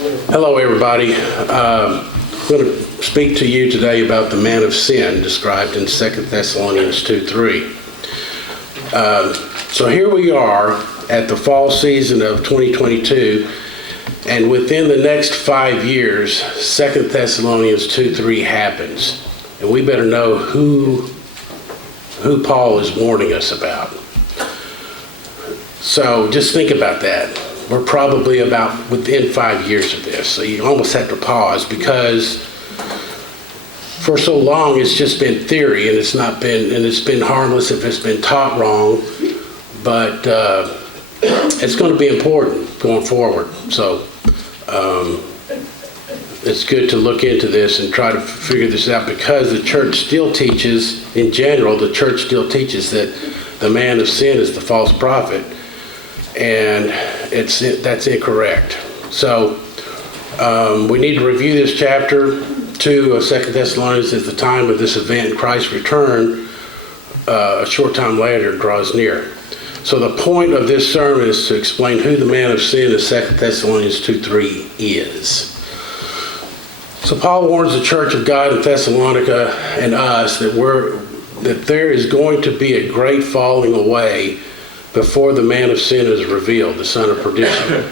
Hello, everybody. I'm going to speak to you today about the man of sin described in 2 Thessalonians 2:3. So here we are at the fall season of 2022, and within the next 5 years, 2 Thessalonians 2:3 happens. And we better know who Paul is warning us about. So just think about that. We're probably about within 5 years of this. So you almost have to pause, because for so long it's just been theory, and it's been harmless if it's been taught wrong, but it's going to be important going forward. So it's good to look into this and try to figure this out, because the church still teaches, in general, the church still teaches that the man of sin is the false prophet, and that's incorrect. So we need to review this chapter 2 of 2 Thessalonians at the time of this event. Christ's return a short time later draws near. So the point of this sermon is to explain who the man of sin in 2 Thessalonians 2:3 is. So Paul warns the church of God in Thessalonica and us that there is going to be a great falling away before the man of sin is revealed, the son of perdition.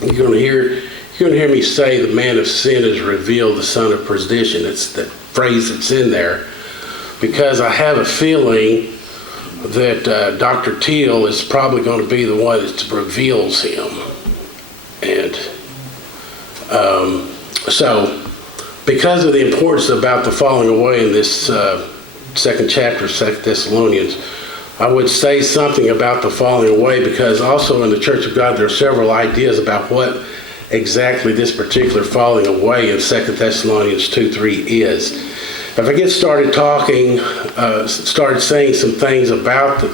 You're going to hear me say the man of sin is revealed, the son of perdition. It's the phrase that's in there, because I have a feeling that Dr. Teal is probably going to be the one that reveals him. And so because of the importance about the falling away in this second chapter of 2 Thessalonians, I would say something about the falling away, because also in the Church of God there are several ideas about what exactly this particular falling away in 2 Thessalonians 2:3 is. If I get started talking, started saying some things about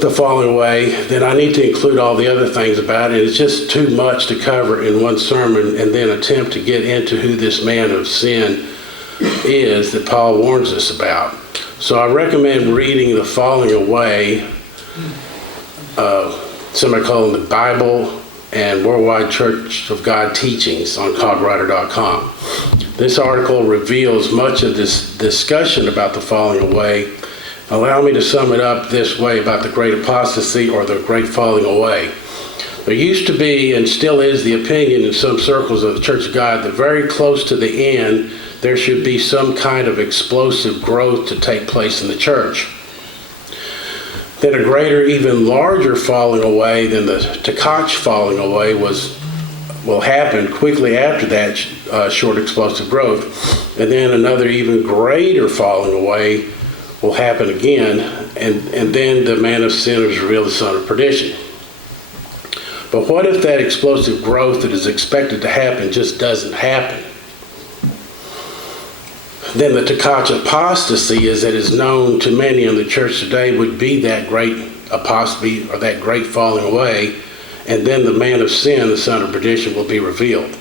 the falling away, then I need to include all the other things about it. It's just too much to cover in one sermon and then attempt to get into who this man of sin is that Paul warns us about. So I recommend reading the falling away, semicolon, the Bible and Worldwide Church of God teachings on cogwriter.com. This article reveals much of this discussion about the falling away. Allow me to sum it up this way about the great apostasy, or the great falling away. There used to be, and still is, the opinion in some circles of the Church of God that very close to the end there should be some kind of explosive growth to take place in the church. Then a greater, even larger falling away than the Takach falling away will happen quickly after that short explosive growth. And then another even greater falling away will happen again, and then the man of sin is revealed, the son of perdition. But what if that explosive growth that is expected to happen just doesn't happen? Then the Takach apostasy, as it is known to many in the church today, would be that great apostasy, or that great falling away, and then the man of sin, the son of perdition, will be revealed.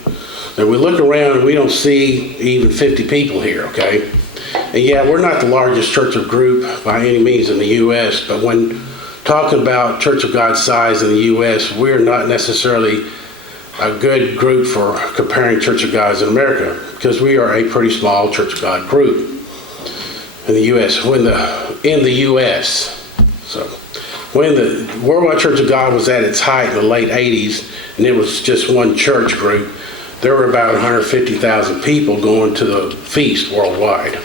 Now we look around and we don't see even 50 people here, okay? And yeah, we're not the largest church of group by any means in the U.S., but when talking about Church of God size in the U.S., we're not necessarily a good group for comparing Church of God in America, because we are a pretty small Church of God group in the U.S. When the Worldwide Church of God was at its height in the late 80s, and it was just one church group, there were about 150,000 people going to the feast worldwide.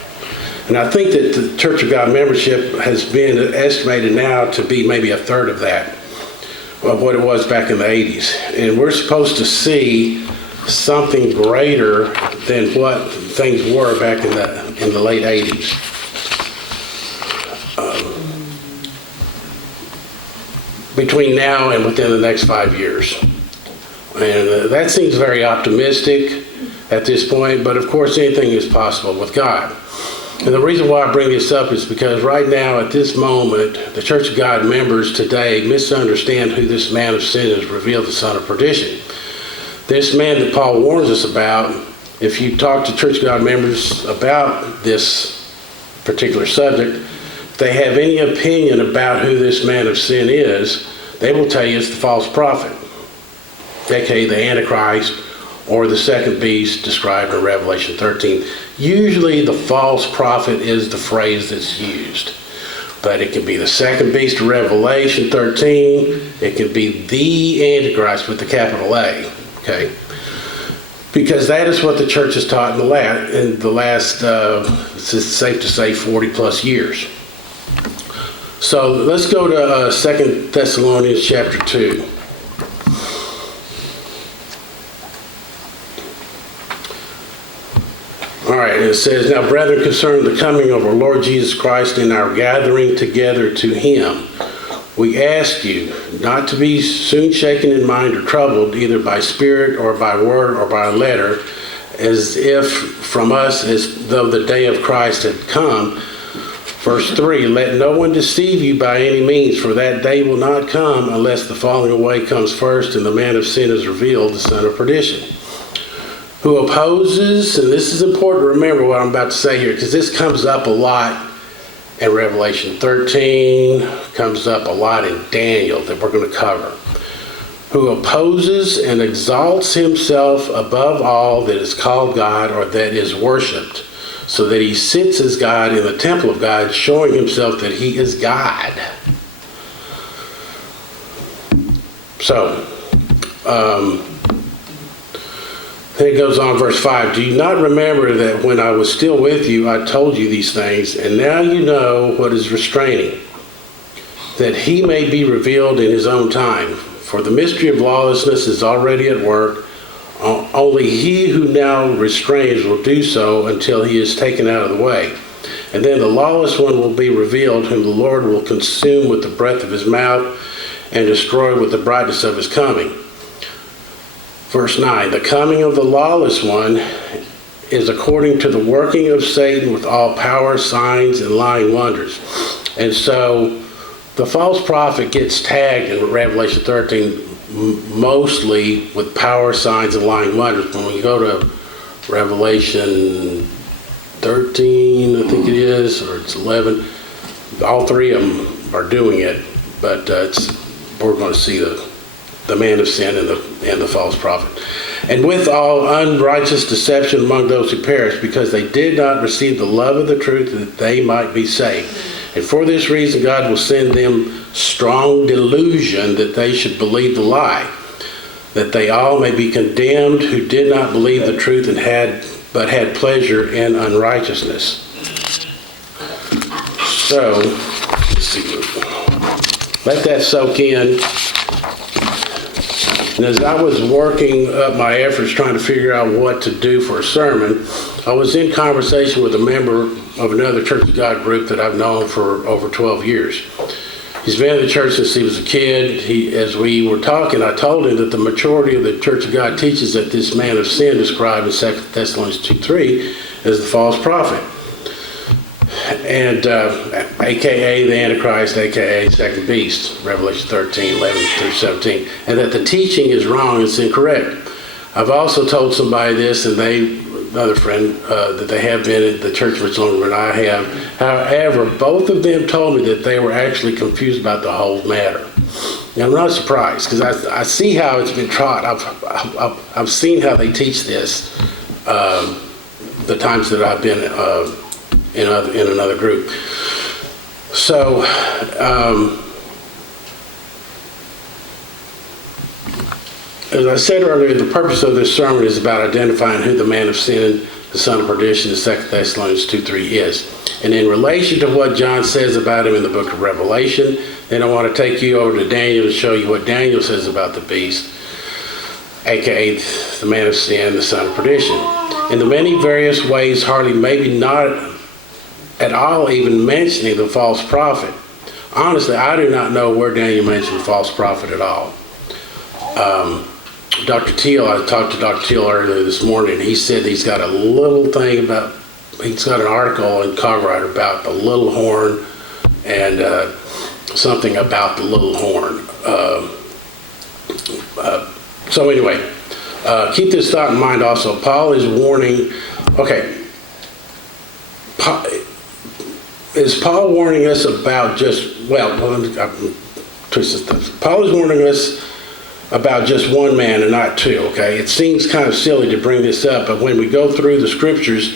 And I think that the Church of God membership has been estimated now to be maybe a third of that, of what it was back in the 80s. And we're supposed to see something greater than what things were back in the late 80s. Between now and within the next 5 years. And that seems very optimistic at this point, but of course anything is possible with God. And the reason why I bring this up is because right now, at this moment, the Church of God members today misunderstand who this man of sin is revealed, the son of perdition. This man that Paul warns us about, if you talk to Church of God members about this particular subject, if they have any opinion about who this man of sin is, they will tell you it's the false prophet. aka the Antichrist, or the second beast described in Revelation 13. Usually the false prophet is the phrase that's used. But it can be the second beast of Revelation 13. It can be the Antichrist with the capital A. Okay? Because that is what the church has taught in the last it's safe to say, 40 plus years. So let's go to 2 Thessalonians Chapter 2. All right, it says, "Now, brethren, concerning the coming of our Lord Jesus Christ and our gathering together to him, we ask you not to be soon shaken in mind or troubled, either by spirit or by word or by letter, as if from us, as though the day of Christ had come." Verse 3, "Let no one deceive you by any means, for that day will not come unless the falling away comes first and the man of sin is revealed, the son of perdition, who opposes," and this is important to remember what I'm about to say here, because this comes up a lot in Revelation 13, comes up a lot in Daniel that we're going to cover. "Who opposes and exalts himself above all that is called God or that is worshipped, so that he sits as God in the temple of God, showing himself that he is God." So, then it goes on, verse 5, "Do you not remember that when I was still with you, I told you these things, and now you know what is restraining, that he may be revealed in his own time. For the mystery of lawlessness is already at work. Only he who now restrains will do so until he is taken out of the way. And then the lawless one will be revealed, whom the Lord will consume with the breath of his mouth and destroy with the brightness of his coming." Verse 9, "The coming of the lawless one is according to the working of Satan with all power, signs, and lying wonders." And so the false prophet gets tagged in Revelation 13 mostly with power, signs, and lying wonders. When we go to Revelation 13, I think it is, or it's 11, all three of them are doing it, but we're going to see the man of sin and the false prophet. "And with all unrighteous deception among those who perish, because they did not receive the love of the truth that they might be saved. And for this reason God will send them strong delusion that they should believe the lie, that they all may be condemned who did not believe the truth and had pleasure in unrighteousness." So, let's see. Let that soak in. And as I was working up my efforts trying to figure out what to do for a sermon, I was in conversation with a member of another Church of God group that I've known for over 12 years. He's been in the church since he was a kid. As we were talking, I told him that the majority of the Church of God teaches that this man of sin described in 2 Thessalonians 2:3 is the false prophet. And aka the Antichrist, aka second beast, Revelation 13, 11 through 17, and that the teaching is wrong, it's incorrect. I've also told somebody this, and another friend, that they have been at the church much longer than I have. However, both of them told me that they were actually confused about the whole matter. And I'm not surprised, because I see how it's been taught. I've seen how they teach this the times that I've been in another group. So, as I said earlier, the purpose of this sermon is about identifying who the man of sin, the son of perdition, in 2 Thessalonians 2:3 is. And in relation to what John says about him in the book of Revelation, then I want to take you over to Daniel to show you what Daniel says about the beast, aka the man of sin, the son of perdition. In the many various ways, hardly maybe not at all even mentioning the false prophet. Honestly, I do not know where Daniel mentioned the false prophet at all. Dr. Teal, I talked to Dr. Teal earlier this morning. He said he's got a little thing about, he's got an article in Cogwriter about the little horn and something about the little horn. So anyway, keep this thought in mind also. Paul is warning, is Paul warning us about just, let me twist this stuff. Paul is warning us about just one man and not two, okay? It seems kind of silly to bring this up, but when we go through the scriptures,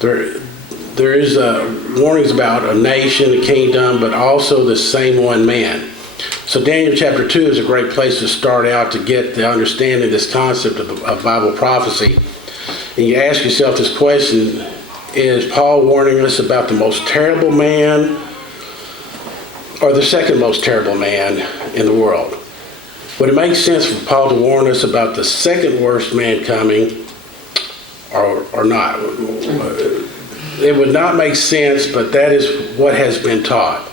there is warnings about a nation, a kingdom, but also the same one man. So Daniel chapter 2 is a great place to start out to get the understanding of this concept of Bible prophecy. And you ask yourself this question, is Paul warning us about the most terrible man or the second most terrible man in the world? Would it make sense for Paul to warn us about the second worst man coming or not? It would not make sense, but that is what has been taught.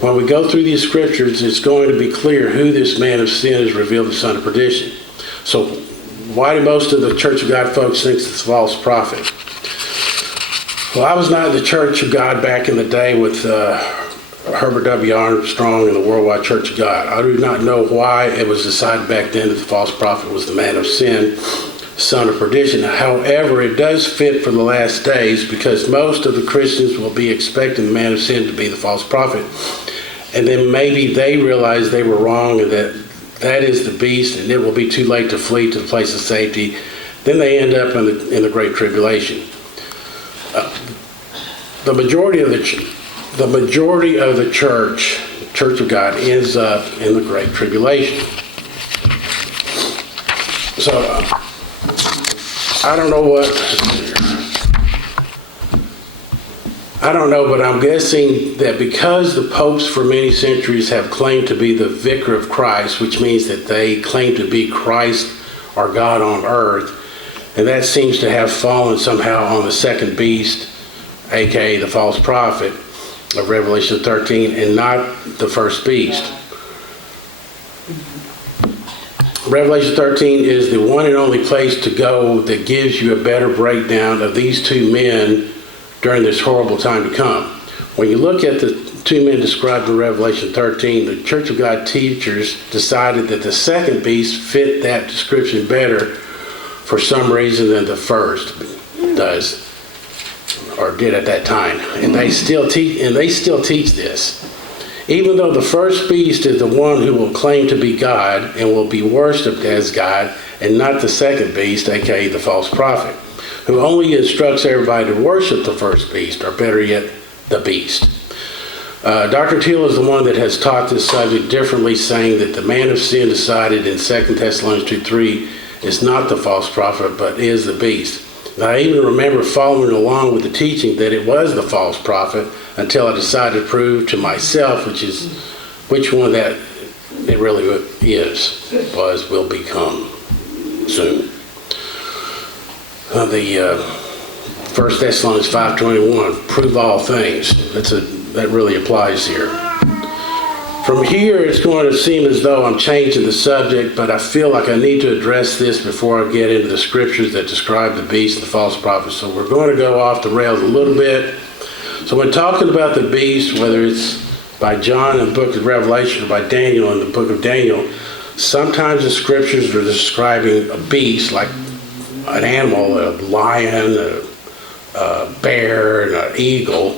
When we go through these scriptures, it's going to be clear who this man of sin is revealed, the son of perdition. So why do most of the Church of God folks think it's a false prophet? Well, I was not in the Church of God back in the day with Herbert W. Armstrong and the Worldwide Church of God. I do not know why it was decided back then that the false prophet was the man of sin, son of perdition. However, it does fit for the last days because most of the Christians will be expecting the man of sin to be the false prophet. And then maybe they realize they were wrong and that is the beast and it will be too late to flee to the place of safety. Then they end up in the Great Tribulation. The majority of the Church of God, ends up in the Great Tribulation. So, I don't know, but I'm guessing that because the popes for many centuries have claimed to be the vicar of Christ, which means that they claim to be Christ or God on earth, and that seems to have fallen somehow on the second beast, aka the false prophet of Revelation 13, and not the first beast. Revelation 13 is the one and only place to go that gives you a better breakdown of these two men during this horrible time to come. When you look at the two men described in Revelation 13, the Church of God teachers decided that the second beast fit that description better for some reason than the first does, or did at that time. And they still teach this. Even though the first beast is the one who will claim to be God and will be worshipped as God, and not the second beast, aka the false prophet, who only instructs everybody to worship the first beast, or better yet, the beast. Dr. Teal is the one that has taught this subject differently, saying that the man of sin decided in 2 Thessalonians 2:3 is not the false prophet, but is the beast. And I even remember following along with the teaching that it was the false prophet until I decided to prove to myself which one that it really will become soon. The 1 Thessalonians 5:21, prove all things. That really applies here. From here, it's going to seem as though I'm changing the subject, but I feel like I need to address this before I get into the scriptures that describe the beast and the false prophet. So we're going to go off the rails a little bit. So when talking about the beast, whether it's by John in the book of Revelation or by Daniel in the book of Daniel, sometimes the scriptures are describing a beast, like an animal, a lion, a bear, and an eagle.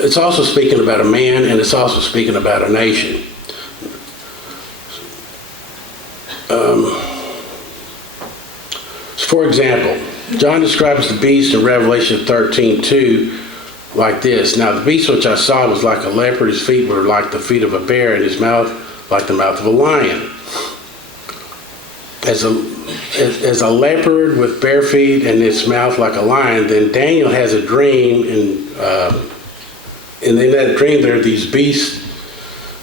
It's also speaking about a man, and it's also speaking about a nation. For example, John describes the beast in Revelation 13:2 like this. Now the beast which I saw was like a leopard, his feet were like the feet of a bear, and his mouth like the mouth of a lion. As a leopard with bare feet and its mouth like a lion, then Daniel has a dream, and in that dream there are these beasts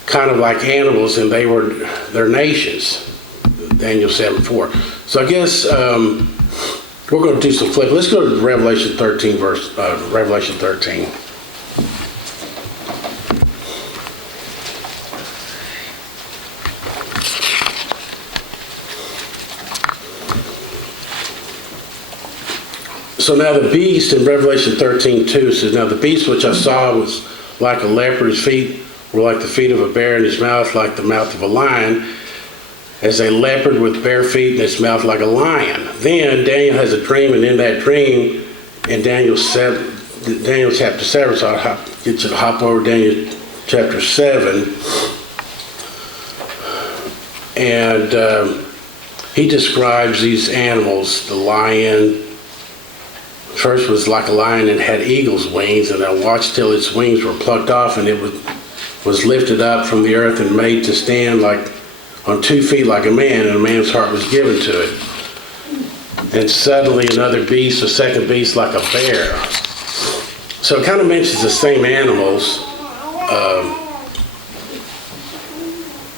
kind of like animals, and they're nations. Daniel 7:4. So I guess we're going to do some flip. Let's go to Revelation 13, Revelation 13. So now the beast in Revelation 13:2 says, now the beast which I saw was like a leopard, his feet were like the feet of a bear, and his mouth like the mouth of a lion, as a leopard with bare feet, and his mouth like a lion. Then Daniel has a dream, and in that dream, in Daniel chapter 7, so I'll get you to hop over Daniel chapter 7. And he describes these animals. The lion, first was like a lion and had eagle's wings, and I watched till its wings were plucked off, and it was lifted up from the earth and made to stand like on 2 feet like a man, and a man's heart was given to it. And suddenly another beast, a second beast like a bear. So it kind of mentions the same animals,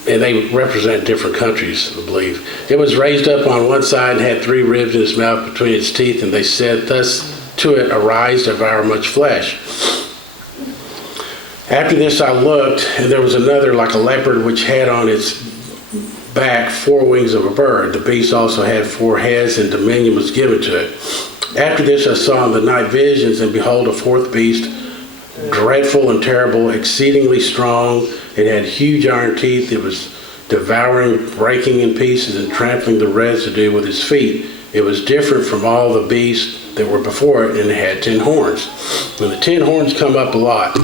and they represent different countries, I believe. It was raised up on one side and had 3 ribs in its mouth between its teeth, and they said thus to it, arise, devour much flesh. After this I looked, and there was another like a leopard, which had on its back 4 wings of a bird. The beast also had 4 heads, and dominion was given to it. After this I saw in the night visions, and behold, a 4th beast, dreadful and terrible, exceedingly strong. It had huge iron teeth. It was devouring, breaking in pieces, and trampling the residue with its feet. It was different from all the beasts that were before it, and it had 10 horns. And the 10 horns come up a lot.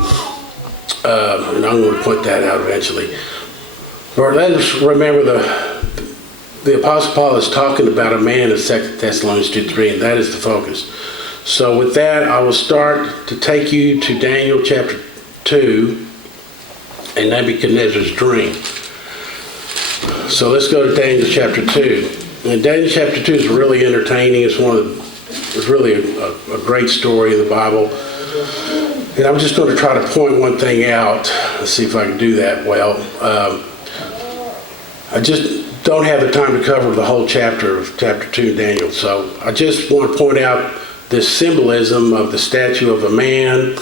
And I'm going to point that out eventually. Lord, let us remember the Apostle Paul is talking about a man in 2 Thessalonians 2:3, and that is the focus. So with that, I will start to take you to Daniel chapter 2 and Nebuchadnezzar's dream. So let's go to Daniel chapter 2. And Daniel chapter 2 is really entertaining. It's really a great story in the Bible. And I'm just going to try to point one thing out. Let's see if I can do that well. I just don't have the time to cover the whole chapter of chapter 2 in Daniel. So I just want to point out this symbolism of the statue of a man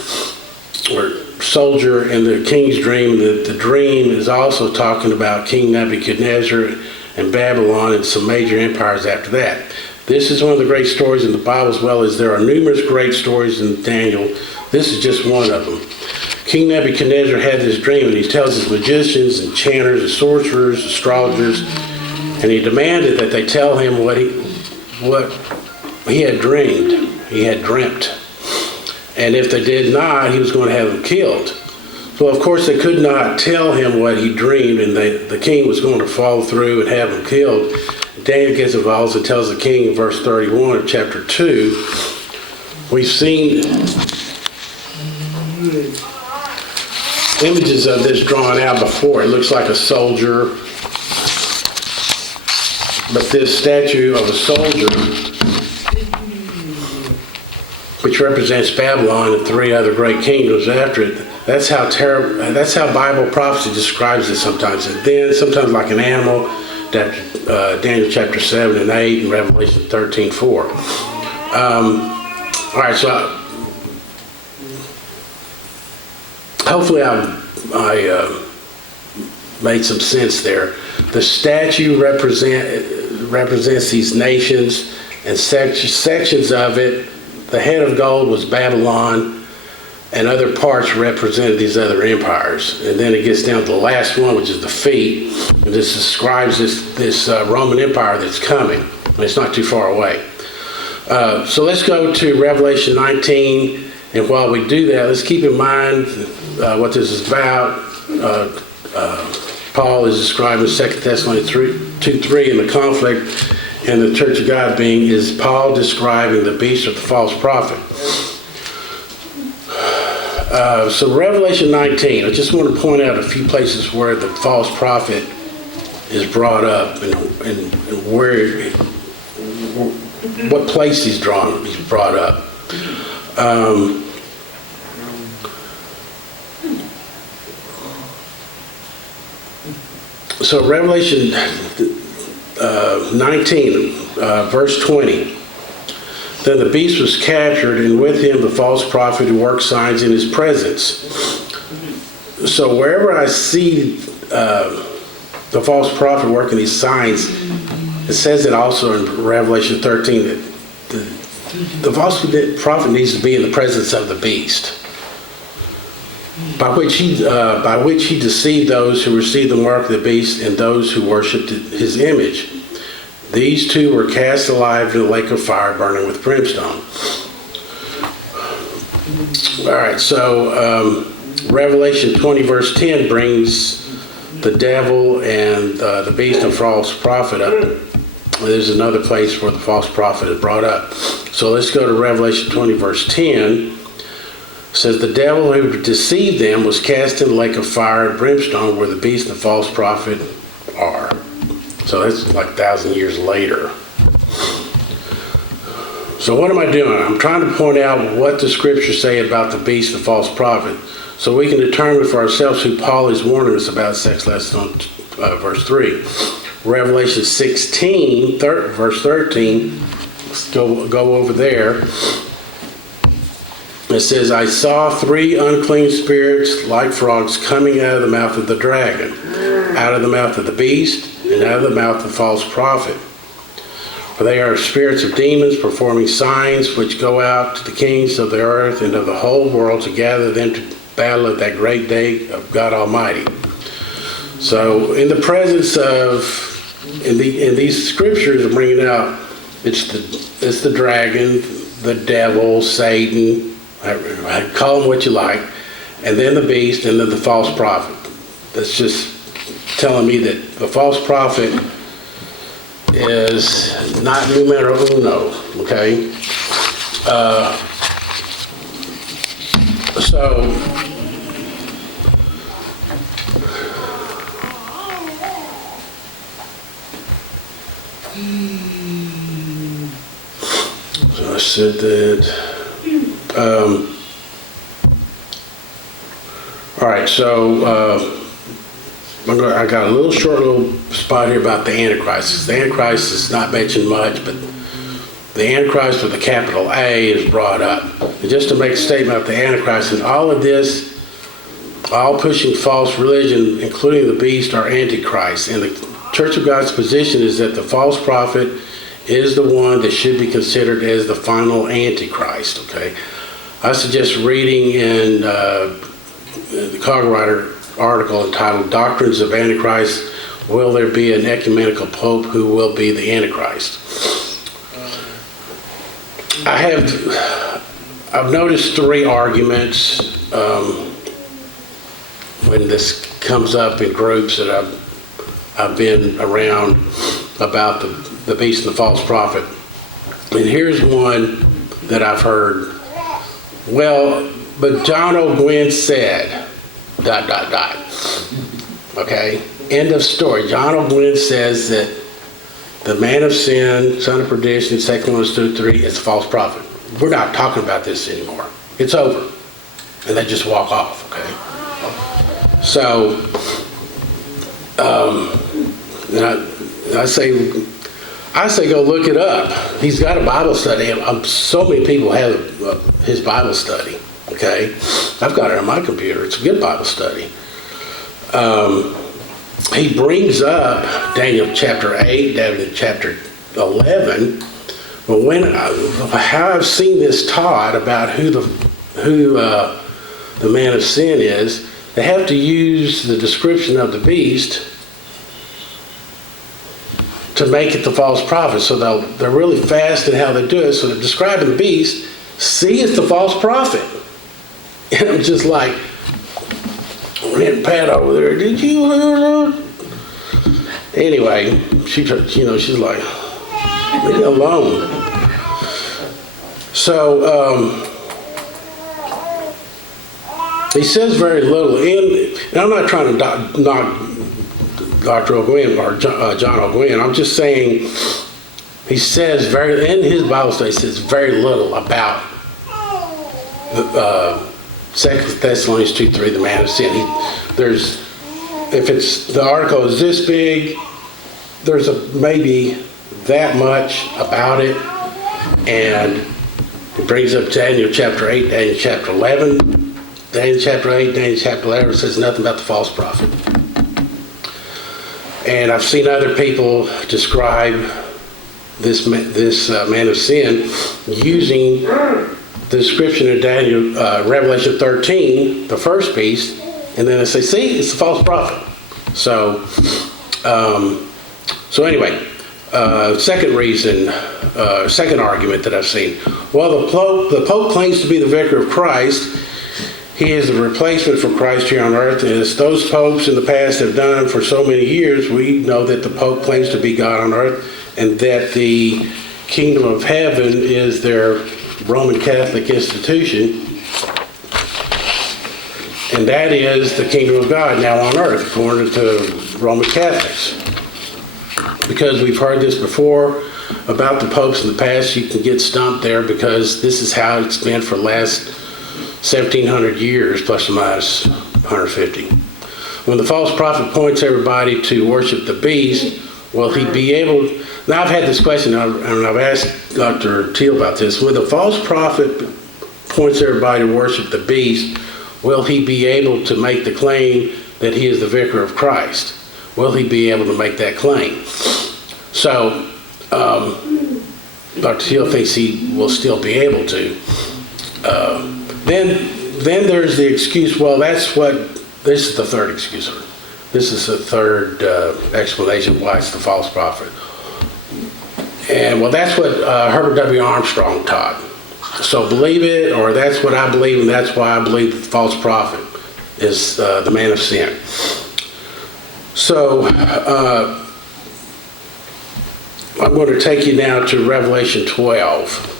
or soldier in the king's dream. The dream is also talking about King Nebuchadnezzar and Babylon and some major empires after that. This is one of the great stories in the Bible, as well as there are numerous great stories in Daniel. This is just one of them. King Nebuchadnezzar had this dream, and he tells his magicians, enchanters, and sorcerers, astrologers, and he demanded that they tell him what he had dreamed. He had dreamt. And if they did not, he was going to have them killed. So of course they could not tell him what he dreamed, and the king was going to follow through and have him killed. Daniel gets involved and tells the king in verse 31 of chapter 2, we've seen images of this drawn out before. It looks like a soldier, but this statue of a soldier, which represents Babylon and 3 other great kingdoms after it, that's how Bible prophecy describes it sometimes. And then sometimes like an animal, Daniel chapter 7 and 8 and Revelation 13:4. All right, so hopefully I made some sense there. The statue represents these nations and sections of it. The head of gold was Babylon, and other parts represented these other empires. And then it gets down to the last one, which is the feet. And this describes this Roman Empire that's coming. And it's not too far away. So let's go to Revelation 19. And while we do that, let's keep in mind what this is about. Paul is describing 2 Thessalonians 2:3 in the conflict and the Church of God being, is Paul describing the beast of the false prophet. So Revelation 19, I just want to point out a few places where the false prophet is brought up and what place he's brought up. So Revelation 19, verse 20. Then the beast was captured, and with him the false prophet who worked signs in his presence. So wherever I see the false prophet working these signs, it says it also in Revelation 13 that the false prophet needs to be in the presence of the beast, by which he deceived those who received the mark of the beast and those who worshipped his image. These 2 were cast alive in a lake of fire burning with brimstone. All right, so Revelation 20 verse 10 brings the devil and the beast and false prophet up. There's another place where the false prophet is brought up. So let's go to Revelation 20 verse 10. It says, the devil who deceived them was cast in the lake of fire and brimstone where the beast and the false prophet are. So that's like 1,000 years later. So what am I doing? I'm trying to point out what the scriptures say about the beast and the false prophet, so we can determine for ourselves who Paul is warning us about. Sex lesson on verse 3. Revelation 16, verse 13. Let's go over there. It says, I saw 3 unclean spirits like frogs coming out of the mouth of the dragon, out of the mouth of the beast, and out of the mouth of the false prophet. For they are spirits of demons performing signs which go out to the kings of the earth and of the whole world to gather them to battle at that great day of God Almighty. So in the presence of, in these scriptures I'm bringing out, it's the dragon, the devil, Satan, call him what you like, and then the beast, and then the false prophet. That's just telling me that the false prophet is not numero uno, okay? So I said that. All right, so I got a little spot here about the Antichrist. The Antichrist is not mentioned much, but the Antichrist with a capital A is brought up. And just to make a statement about the Antichrist, and all of this, all pushing false religion, including the beast, are Antichrist. And the Church of God's position is that the false prophet is the one that should be considered as the final Antichrist, okay? I suggest reading in the Cogwriter article entitled Doctrines of Antichrist, Will There Be an Ecumenical Pope Who Will Be the Antichrist? I've noticed 3 arguments when this comes up in groups that I've been around about the beast and the false prophet. And here's one that I've heard. Well, but John O'Gwen said, ... Okay, end of story. John O'Gwen says that the man of sin, son of perdition, 2 Thessalonians 2:3 is a false prophet. We're not talking about this anymore. It's over. And they just walk off, okay? So, I say go look it up. He's got a Bible study. So many people have his Bible study, okay? I've got it on my computer. It's a good Bible study. He brings up Daniel chapter 8, Daniel chapter 11. But how I've seen this taught about who the man of sin is, they have to use the description of the beast to make it the false prophet. So they're really fast in how they do it. So they're describing the beast. See, it's the false prophet. And I'm just like, Aunt Pat over there, did you? Anyway, she's like, leave me alone. So he says very little. And I'm not trying to knock Dr. O'Gwen or John O'Gwen. I'm just saying he says in his Bible study, he says very little about 2 Thessalonians 2:3, the man of sin. If the article is this big, there's maybe that much about it, and it brings up Daniel chapter 8, Daniel chapter 11. Daniel chapter 8, Daniel chapter 11 says nothing about the false prophet. And I've seen other people describe this man of sin using the description of Daniel, Revelation 13, the first beast, and then they say, see, it's the false prophet. So anyway, second argument that I've seen. Well, the Pope claims to be the vicar of Christ. he is the replacement for Christ here on earth. And as those popes in the past have done for so many years, we know that the Pope claims to be God on earth, and that the kingdom of heaven is their Roman Catholic institution. And that is the kingdom of God now on earth, according to Roman Catholics. Because we've heard this before about the popes in the past, you can get stumped there, because this is how it's been for the last 1,700 years, plus or minus 150. When the false prophet points everybody to worship the beast, will he be able... Now, I've had this question, and I've asked Dr. Teal about this. When the false prophet points everybody to worship the beast, will he be able to make the claim that he is the vicar of Christ? Will he be able to make that claim? So, Dr. Teal thinks he will still be able to. Then there's the excuse, well, this is the third excuse. This is the third explanation why it's the false prophet. And, well, that's what Herbert W. Armstrong taught. So believe it, or that's what I believe, and that's why I believe the false prophet is the man of sin. So I'm going to take you now to Revelation 12.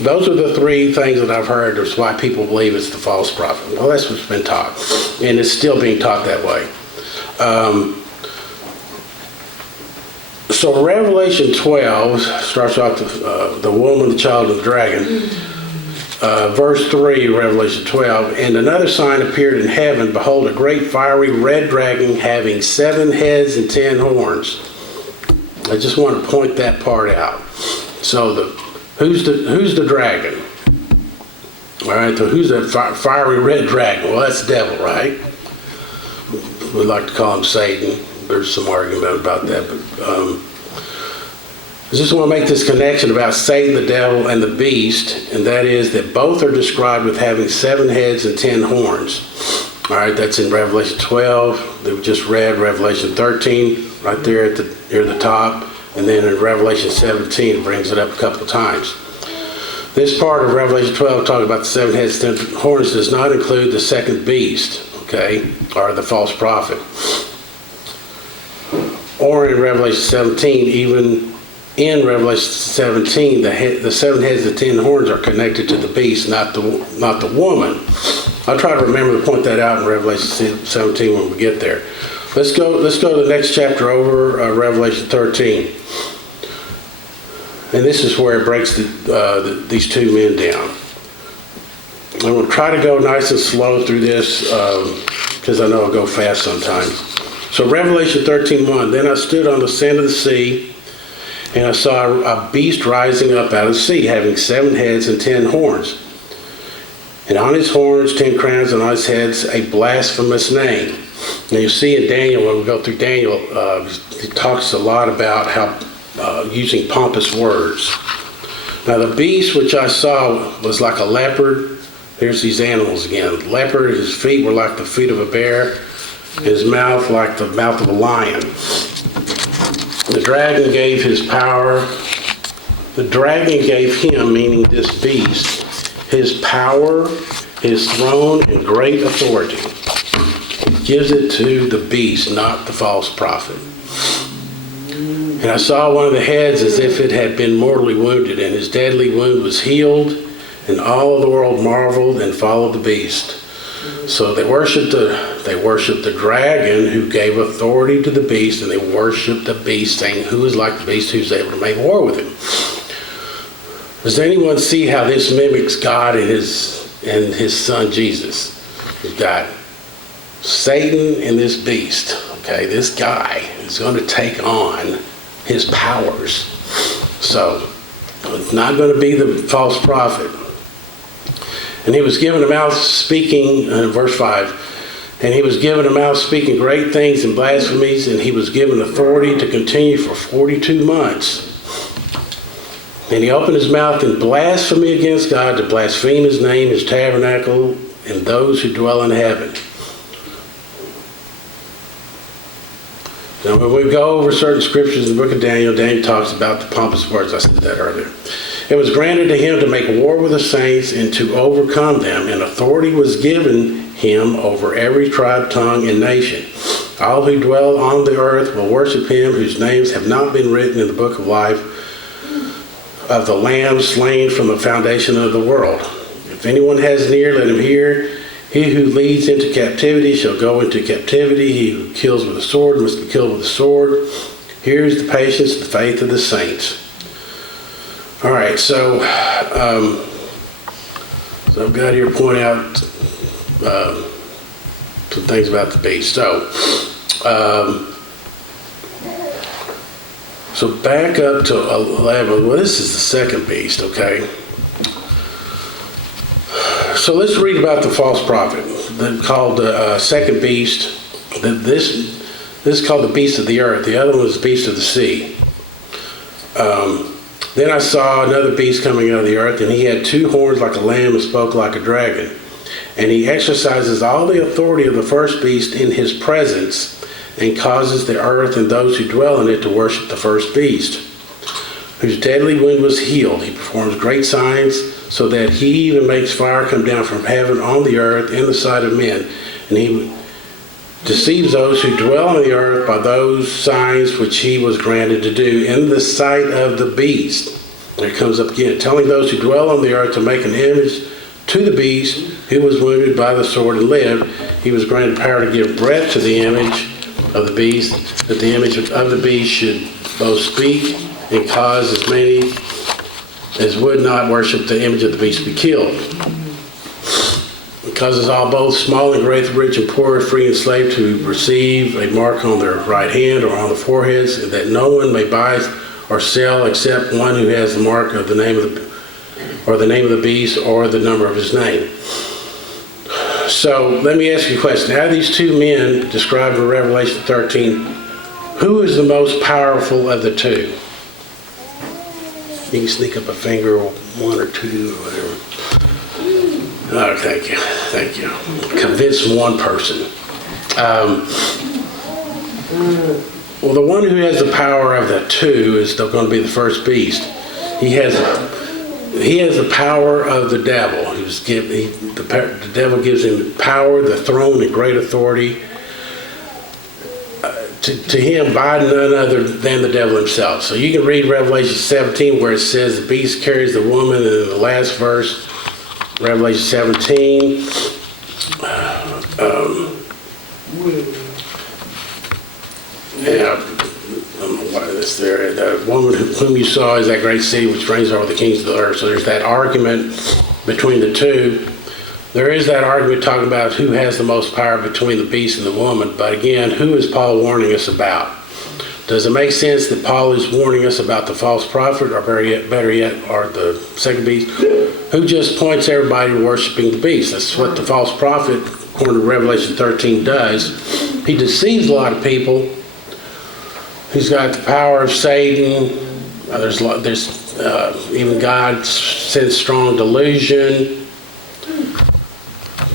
Those are the three things that I've heard is why people believe it's the false prophet. Well, that's what's been taught, and it's still being taught that way. So Revelation 12 starts off the woman, the child, and the dragon. Verse 3, Revelation 12, and another sign appeared in heaven. Behold, a great fiery red dragon having 7 heads and 10 horns. I just want to point that part out. So who's the dragon? All right, so who's that fiery red dragon? Well, that's the devil, right? We like to call him Satan. There's some argument about that, but I just want to make this connection about Satan, the devil, and the beast, and that is that both are described with having 7 heads and 10 horns. All right, that's in Revelation 12. That we just read Revelation 13, right there near the top, and then in Revelation 17, it brings it up a couple of times. This part of Revelation 12 talking about the 7 heads and 10 horns does not include the second beast, okay, or the false prophet. Or in Revelation 17, even in Revelation 17, the 7 heads and 10 horns are connected to the beast, not the woman. I'll try to remember to point that out in Revelation 17 when we get there. Let's go to the next chapter over, Revelation 13. And this is where it breaks these two men down. I'm going to try to go nice and slow through this because I know I'll go fast sometimes. So Revelation 13:1, then I stood on the sand of the sea, and I saw a beast rising up out of the sea, having 7 heads and 10 horns. And on his horns 10 crowns, and on his heads a blasphemous name. Now you see in Daniel, when we go through Daniel, it talks a lot about how using pompous words. Now the beast which I saw was like a leopard. There's these animals again. Leopard, his feet were like the feet of a bear, his mouth like the mouth of a lion. The dragon gave his power. The dragon gave him, meaning this beast, his power, his throne, and great authority. He gives it to the beast, not the false prophet. And I saw one of the heads as if it had been mortally wounded, and his deadly wound was healed, and all the world marveled and followed the beast. So they worshiped the dragon who gave authority to the beast, and they worshiped the beast, saying, who is like the beast, who's able to make war with him? Does anyone see how this mimics God and his son Jesus? We've got Satan and this beast. Okay, this guy is going to take on his powers. So it's not going to be the false prophet. And he was given a mouth speaking, verse 5, and he was given a mouth speaking great things and blasphemies, and he was given authority to continue for 42 months. And he opened his mouth in blasphemy against God, to blaspheme his name, his tabernacle, and those who dwell in heaven. Now, when we go over certain scriptures in the book of Daniel, Daniel talks about the pompous words. I said that earlier. It was granted to him to make war with the saints and to overcome them, and authority was given him over every tribe, tongue, and nation. All who dwell on the earth will worship him whose names have not been written in the book of life of the Lamb slain from the foundation of the world. If anyone has an ear, let him hear. He who leads into captivity shall go into captivity. He who kills with a sword must be killed with a sword. Here is the patience, the faith of the saints. All right, so I've got here to point out some things about the beast. So back up to 11. Well, this is the second beast, okay? So let's read about the false prophet, called the second beast. This is called the beast of the earth. The other one is the beast of the sea. Then I saw another beast coming out of the earth, and he had two horns like a lamb and spoke like a dragon. And he exercises all the authority of the first beast in his presence, and causes the earth and those who dwell in it to worship the first beast, whose deadly wind was healed. He performs great signs, so that he even makes fire come down from heaven on the earth in the sight of men. And he deceives those who dwell on the earth by those signs which he was granted to do in the sight of the beast. There it comes up again, telling those who dwell on the earth to make an image to the beast who was wounded by the sword and lived. He was granted power to give breath to the image of the beast, that the image of the beast should both speak and cause as many as would not worship the image of the beast be killed. It causes all both small and great, rich and poor, free and slave to receive a mark on their right hand or on the foreheads, and that no one may buy or sell except one who has the mark of the name of the name of the beast or the number of his name. So let me ask you a question. Out of these two men described in Revelation 13, who is the most powerful of the two? You can sneak up a finger, or one or two, or whatever. Oh, thank you. Thank you. Convince one person. Well, the one who has the power of the two is still going to be the first beast. He has the power of the devil. The devil gives him power, the throne, and great authority to him by none other than the devil himself. So you can read Revelation 17 where it says the beast carries the woman, and in the last verse, Revelation 17, I don't know why this there. The woman whom you saw is that great city which reigns over the kings of the earth. So there's that argument between the two. There is that argument talking about who has the most power between the beast and the woman. But again, who is Paul warning us about? Does it make sense that Paul is warning us about the false prophet, or better yet, or the second beast, who just points everybody to worshiping the beast? That's what the false prophet, according to Revelation 13, does. He deceives a lot of people. He's got the power of Satan. There's even God sends strong delusion.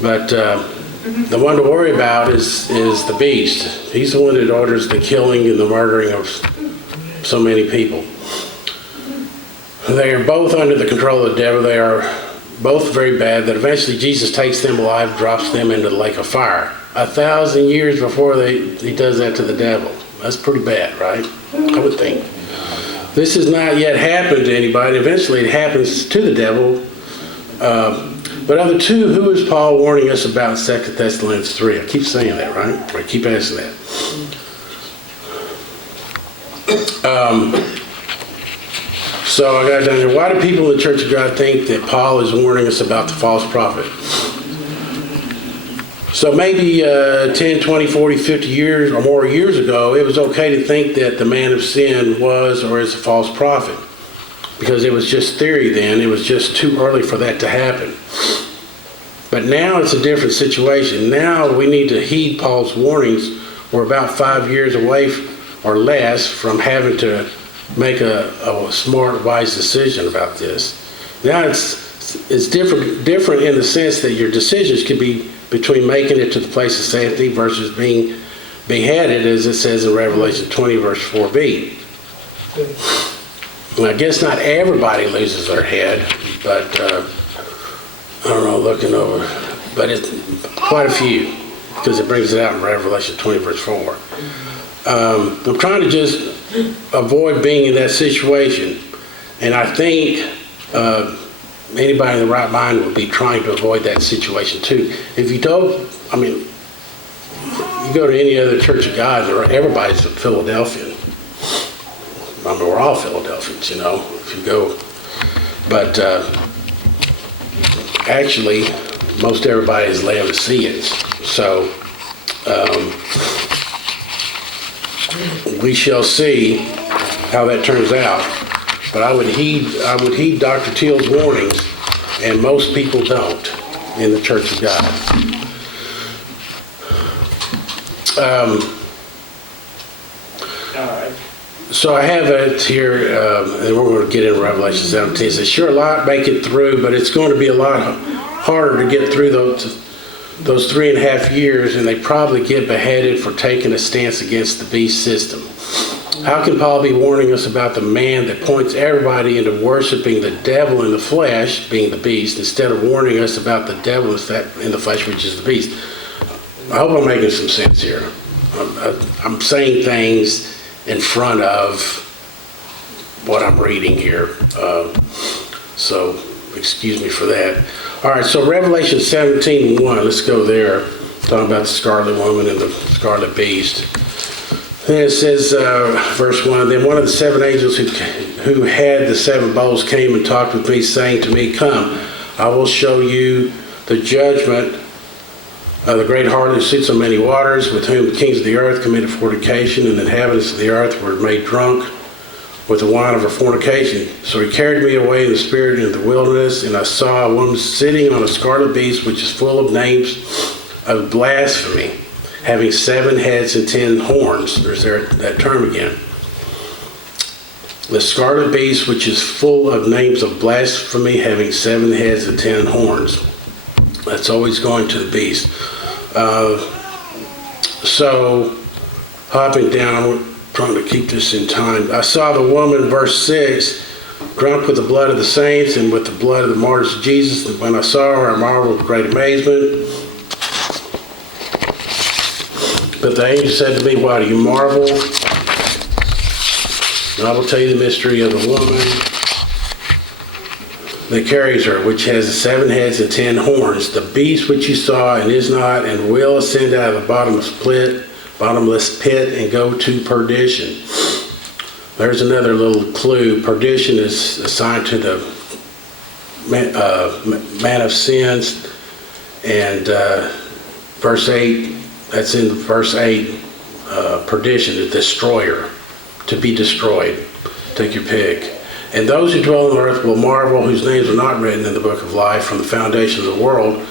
But the one to worry about is the beast. He's the one that orders the killing and the murdering of so many people. They are both under the control of the devil. They are both very bad, that eventually Jesus takes them alive, drops them into the lake of fire. 1,000 years before he does that to the devil. That's pretty bad, right? I would think. This has not yet happened to anybody. Eventually it happens to the devil. But of the two, who is Paul warning us about in 2 Thessalonians 3? I keep saying that, right? I keep asking that. So I got down here. Why do people in the Church of God think that Paul is warning us about the false prophet? So maybe 10, 20, 40, 50 years or more years ago, it was okay to think that the man of sin was or is a false prophet. Because it was just theory then. It was just too early for that to happen. But now it's a different situation. Now we need to heed Paul's warnings. We're about 5 years away or less from having to make a smart, wise decision about this. Now it's different in the sense that your decisions could be between making it to the place of safety versus being beheaded, as it says in Revelation 20, verse 4b. And I guess not everybody loses their head, but I don't know, looking over. But quite a few, because it brings it out in Revelation 20, verse 4. I'm trying to just avoid being in that situation, and I think anybody in the right mind would be trying to avoid that situation too. If you don't, I mean, you go to any other Church of God, everybody's a Philadelphian. I mean, we're all Philadelphians, you know, if you go. But actually, most everybody is Laodiceans. So we shall see how that turns out. But I would heed Dr. Teal's warnings, and most people don't in the Church of God. So I have it here, and we're going to get into Revelation 17. It says, sure, a lot make it through, but it's going to be a lot harder to get through those 3.5 years, and they probably get beheaded for taking a stance against the beast system. How can Paul be warning us about the man that points everybody into worshiping the devil in the flesh, being the beast, instead of warning us about the devil in the flesh, which is the beast? I hope I'm making some sense here. I'm saying things in front of what I'm reading here. So excuse me for that. All right, so Revelation 17:1, let's go there. Talking about the scarlet woman and the scarlet beast. Then it says, verse 1, then one of the 7 angels who had the 7 bowls came and talked with me, saying to me, come, I will show you the judgment of the great harlot who sits on many waters, with whom the kings of the earth committed fornication, and the inhabitants of the earth were made drunk with the wine of her fornication. So he carried me away in the spirit into the wilderness, and I saw a woman sitting on a scarlet beast, which is full of names of blasphemy, having 7 heads and 10 horns. There's that term again. The scarlet beast, which is full of names of blasphemy, having 7 heads and 10 horns. That's always going to the beast. So, hopping down, I'm trying to keep this in time. I saw the woman, verse 6, drunk with the blood of the saints and with the blood of the martyrs of Jesus. And when I saw her, I marveled with great amazement. But the angel said to me, why do you marvel? And I will tell you the mystery of the woman that carries her, which has the 7 heads and 10 horns. The beast which you saw and is not and will ascend out of the bottomless pit and go to perdition. There's another little clue. Perdition is assigned to the man of sins. And verse 8, that's in verse 8, perdition, the destroyer, to be destroyed. Take your pick. And those who dwell on the earth will marvel, whose names are not written in the book of life from the foundation of the world,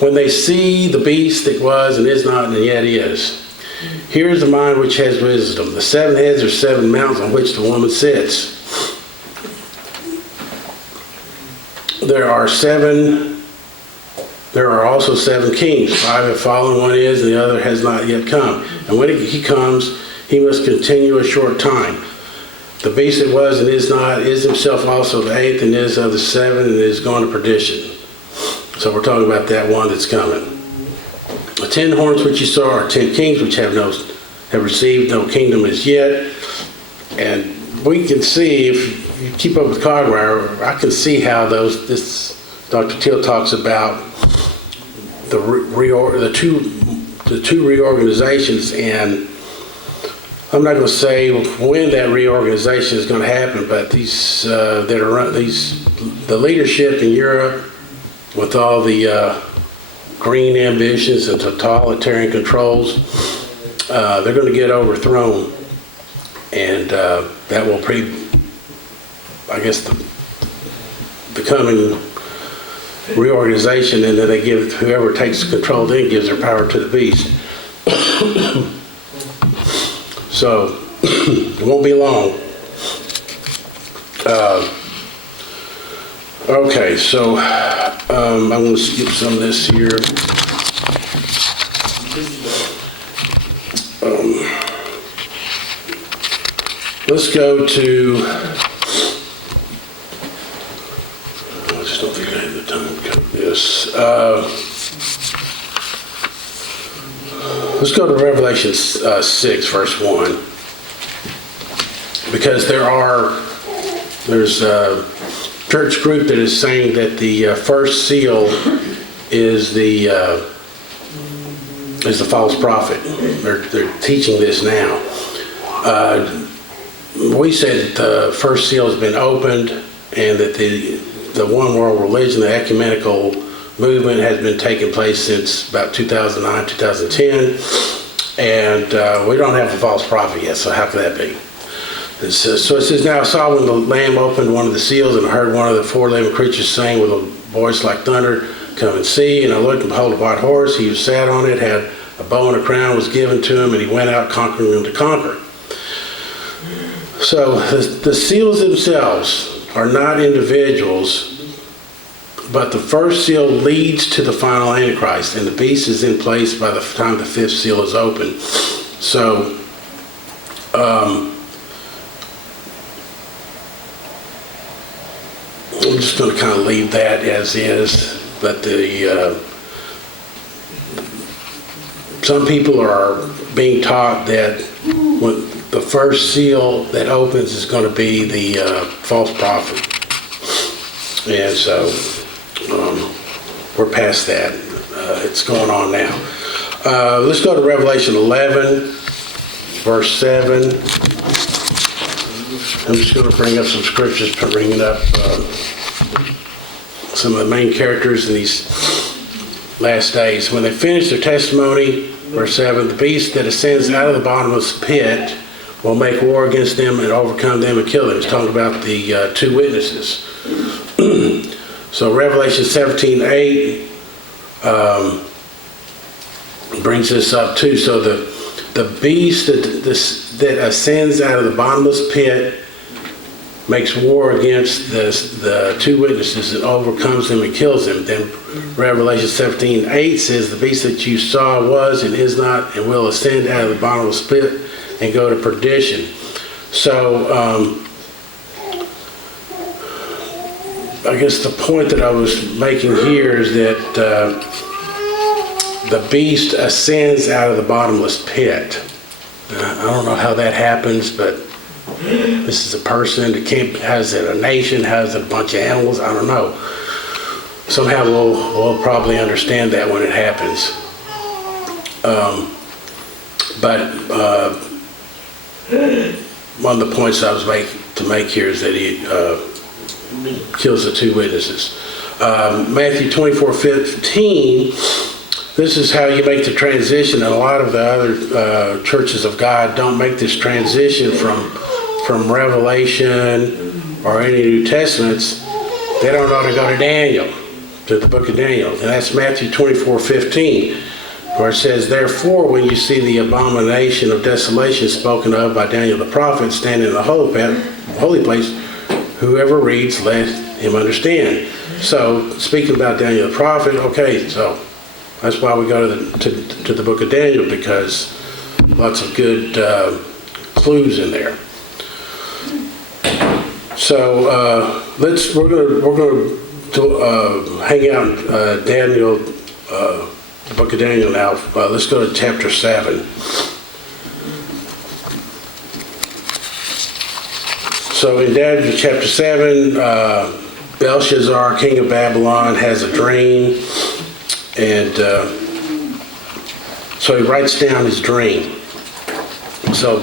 when they see the beast that was and is not and yet is. Here is the mind which has wisdom. The 7 heads are 7 mountains on which the woman sits. There are also 7 kings. 5 have fallen, 1 is, and the other has not yet come. And when he comes, he must continue a short time. The beast that was and is not is himself also the 8th and is of the 7 and is gone to perdition. So we're talking about that one that's coming. The 10 horns which you saw are 10 kings which have received no kingdom as yet. And we can see, if you keep up with Cogwire, I can see how this Dr. Teal talks about the two reorganizations, and I'm not going to say when that reorganization is going to happen, but the leadership in Europe, with all the green ambitions and totalitarian controls, they're going to get overthrown, and that will the coming reorganization, and then they give whoever takes control then gives their power to the beast. So it won't be long. Okay, so I'm going to skip some of this here. Let's go to, I just don't think I have the time to cover this. Let's go to Revelation 6, verse 1. Because there's a church group that is saying that the first seal is the false prophet. They're teaching this now. We said that the first seal has been opened and that the one world religion, the ecumenical movement, has been taking place since about 2009, 2010. And we don't have a false prophet yet, so how could that be? So it says, now I saw when the Lamb opened one of the seals, and I heard one of the four living creatures saying with a voice like thunder, come and see. And I looked, and behold, a white horse. He who sat on it had a bow and a crown was given to him, and he went out conquering and to conquer. So the seals themselves are not individuals, but the first seal leads to the final Antichrist, and the beast is in place by the time the fifth seal is open. So I'm just going to kind of leave that as is, but some people are being taught that when the first seal that opens is going to be the false prophet, and so we're past that. It's going on now. Let's go to Revelation 11, verse 7. I'm just going to bring up some scriptures, bringing up some of the main characters in these last days. When they finish their testimony, verse 7, the beast that ascends out of the bottomless pit will make war against them and overcome them and kill them. It's talking about the two witnesses. So Revelation 17:8 brings this up too. So the beast that ascends out of the bottomless pit makes war against the two witnesses and overcomes them and kills them. Then Revelation 17:8 says, the beast that you saw was and is not and will ascend out of the bottomless pit and go to perdition. So I guess the point that I was making here is that the beast ascends out of the bottomless pit. I don't know how that happens, but this is a person that has it a nation, has a bunch of animals. I don't know. Somehow we'll probably understand that when it happens. But one of the points I was to make here is that he kills the two witnesses. Matthew 24:15. This is how you make the transition, and a lot of the other churches of God don't make this transition from Revelation or any New Testaments. They don't know to go to Daniel, to the book of Daniel, and that's Matthew 24:15, where it says, therefore, when you see the abomination of desolation spoken of by Daniel the prophet standing in the holy place, whoever reads, let him understand. So, speaking about Daniel the prophet, okay, so that's why we go to the book of Daniel, because lots of good clues in there. So we're going to hang out Daniel, the book of Daniel now. Let's go to chapter 7. So in Daniel chapter 7, Belshazzar, king of Babylon, has a dream. And so he writes down his dream. So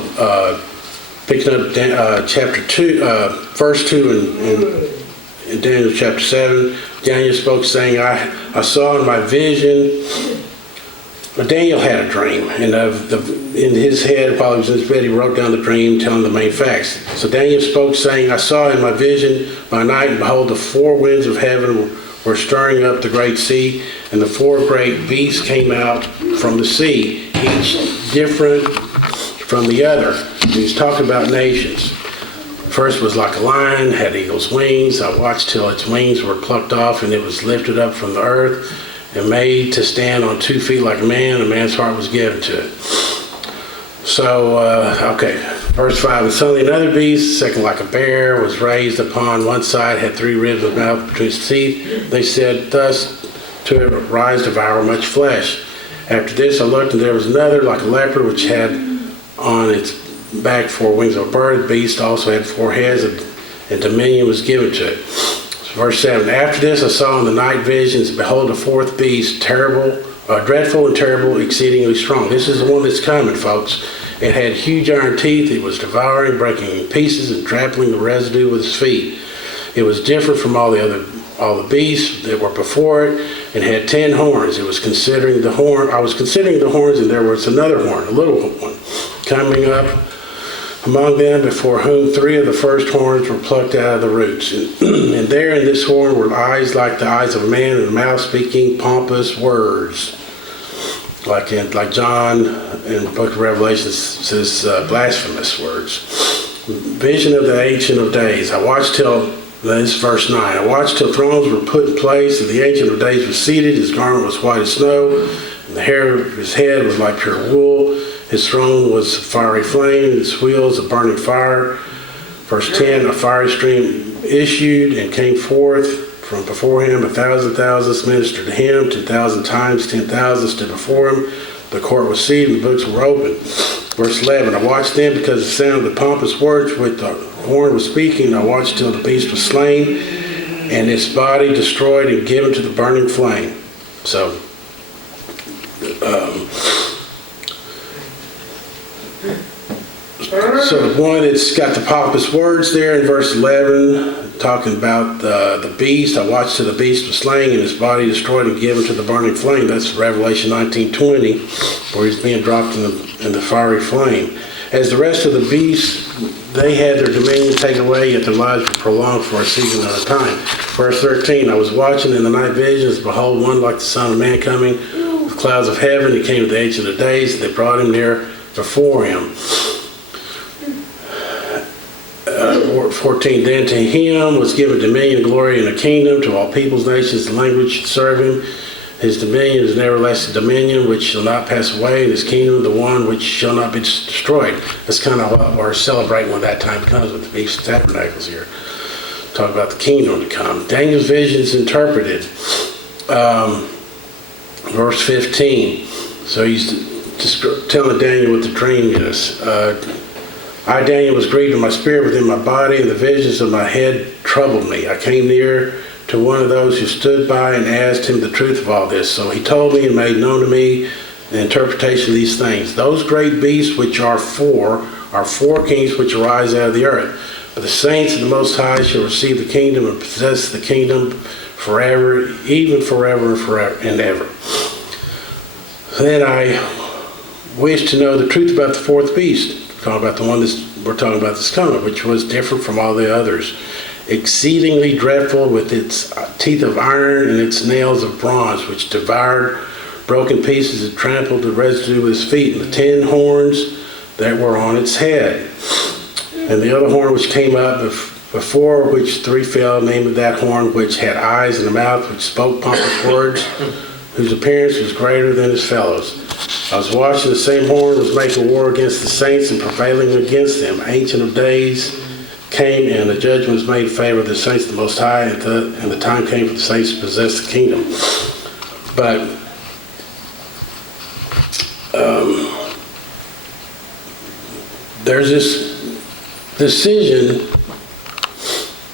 picking up chapter 2, verse 2 in Daniel chapter 7, Daniel spoke saying, I saw in my vision. But Daniel had a dream, and in his head, while he was in his bed, he wrote down the dream, telling the main facts. So Daniel spoke saying, I saw in my vision by night, and behold, the four winds of heaven were stirring up the great sea, and the four great beasts came out from the sea, each different from the other. And he's talking about nations. First was like a lion, had eagle's wings. I watched till its wings were plucked off, and it was lifted up from the earth and made to stand on 2 feet like a man. A man's heart was given to it. So, verse 5, and suddenly another beast, second like a bear, was raised upon one side, had 3 ribs of mouth between its teeth. They said thus to it, rise, devour much flesh. After this I looked, and there was another like a leopard, which had on its back 4 wings of a bird. The beast also had 4 heads, and dominion was given to it. Verse 7, after this I saw in the night visions, behold, a 4th beast, terrible, dreadful and terrible, exceedingly strong. This is the one that's coming, folks. It had huge iron teeth. It was devouring, breaking in pieces, and trampling the residue with its feet. It was different from all the beasts that were before it, and had 10 horns. I was considering the horns, and there was another horn, a little one, coming up among them, before whom 3 of the first horns were plucked out of the roots. And there in this horn were eyes like the eyes of a man, and a mouth speaking pompous words. Like John in the book of Revelation says blasphemous words. Vision of the Ancient of Days. I watched till, this is verse 9, I watched till thrones were put in place, and the Ancient of Days was seated. His garment was white as snow, and the hair of his head was like pure wool. His throne was a fiery flame, his wheels a burning fire. Verse 10, a fiery stream issued and came forth from before him. 1,000 thousands ministered to him. 10,000 times 10,000 stood before him. The court was seated, and the books were open. Verse 11, I watched then because the sound of the pompous words which the horn was speaking. I watched till the beast was slain, and its body destroyed and given to the burning flame. So, So the one that's got the pompous words there in verse 11, talking about the beast. I watched till the beast was slain and his body destroyed and given to the burning flame. That's Revelation 19:20, where he's being dropped in the fiery flame. As the rest of the beasts, they had their dominion taken away, yet their lives were prolonged for a season at a time. Verse 13, I was watching in the night visions, behold, one like the Son of Man coming with clouds of heaven. He came to the Ancient of Days, and they brought him near before him. 14, then to him was given dominion, glory, and a kingdom, to all peoples, nations, and languages should serve him. His dominion is an everlasting dominion which shall not pass away, and his kingdom the one which shall not be destroyed. That's kind of what we're celebrating when that time comes with the Feast of Tabernacles here. Talk about the kingdom to come. Daniel's vision is interpreted. Verse 15. So he's just telling Daniel what the dream is. I, Daniel, was grieved in my spirit within my body, and the visions of my head troubled me. I came near to one of those who stood by and asked him the truth of all this. So he told me and made known to me the interpretation of these things. Those great beasts which are four kings which arise out of the earth. But the saints of the Most High shall receive the kingdom and possess the kingdom forever, even forever and forever and ever. Then I wish to know the truth about the 4th beast. Talking about the one we're talking about that's coming, which was different from all the others. Exceedingly dreadful, with its teeth of iron and its nails of bronze, which devoured broken pieces and trampled the residue with its feet, and the 10 horns that were on its head. And the other horn which came up before which 3 fell, namely that horn which had eyes and a mouth which spoke pompous words, whose appearance was greater than his fellows. I was watching, the same horn was making war against the saints and prevailing against them. Ancient of Days came, and the judgment was made in favor of the saints of the Most High, and the time came for the saints to possess the kingdom. But there's this decision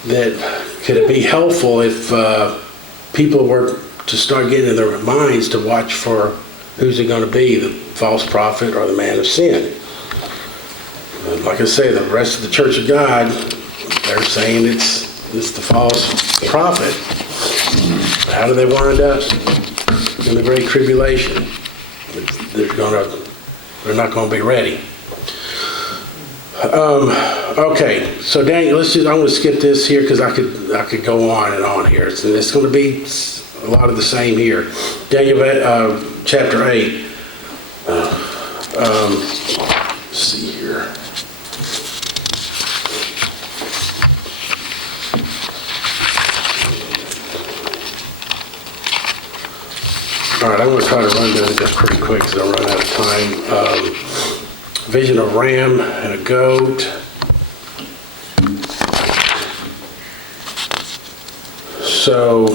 that could be helpful if people were to start getting in their minds to watch for who's it going to be, the false prophet or the man of sin. Like I say, the rest of the Church of God, they're saying it's the false prophet. How do they wind up in the Great Tribulation? They're not going to be ready. Okay, so Daniel, I'm going to skip this here because I could go on and on here. It's going to be a lot of the same here. Daniel chapter 8. Let's see here. All right, I'm going to try to run down this pretty quick because I'll run out of time. Vision of a ram and a goat. So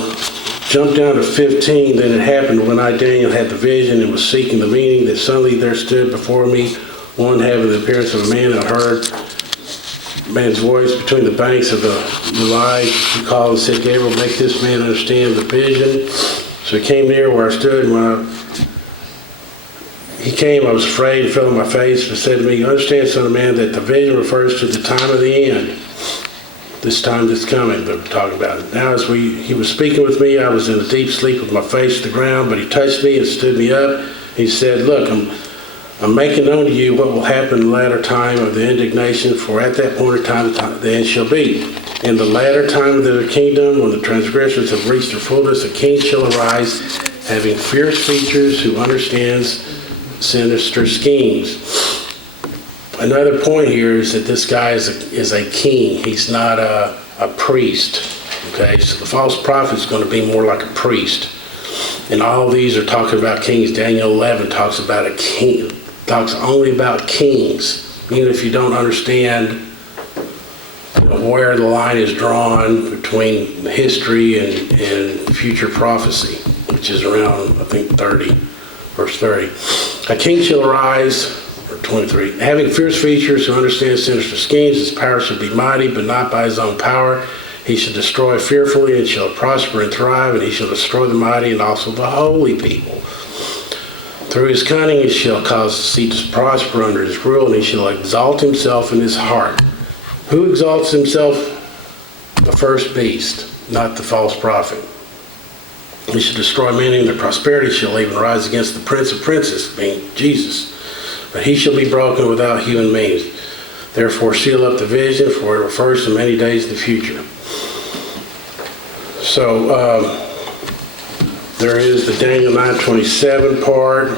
Jump down to 15. Then it happened when I, Daniel, had the vision and was seeking the meaning, that suddenly there stood before me one having the appearance of a man. I heard a man's voice between the banks of the Ulai. He called and said, Gabriel, make this man understand the vision. So he came near where I stood, and when he came, I was afraid and fell on my face, and said to me, understand, son of man, that the vision refers to the time of the end. This time that's coming, that we're talking about. Now as he was speaking with me, I was in a deep sleep with my face to the ground, but he touched me and stood me up. He said, look, I'm making known to you what will happen in the latter time of the indignation, for at that point of time the end shall be. In the latter time of their kingdom, when the transgressors have reached their fullness, a king shall arise, having fierce features, who understands sinister schemes. Another point here is that this guy is a king. He's not a priest. Okay, so the false prophet is going to be more like a priest. And all these are talking about kings. Daniel 11 talks about a king, talks only about kings. Even if you don't understand where the line is drawn between history and future prophecy, which is around, I think, verse 30. A king shall arise, 23. Having fierce features, who understands sinister schemes, his power shall be mighty, but not by his own power. He shall destroy fearfully, and shall prosper and thrive, and he shall destroy the mighty and also the holy people. Through his cunning he shall cause deceit to prosper under his rule, and he shall exalt himself in his heart. Who exalts himself? The first beast, not the false prophet. He shall destroy many, and their prosperity shall even rise against the prince of princes, being Jesus. But he shall be broken without human means. Therefore seal up the vision, for it refers to many days in the future. So there is the Daniel 9:27 part.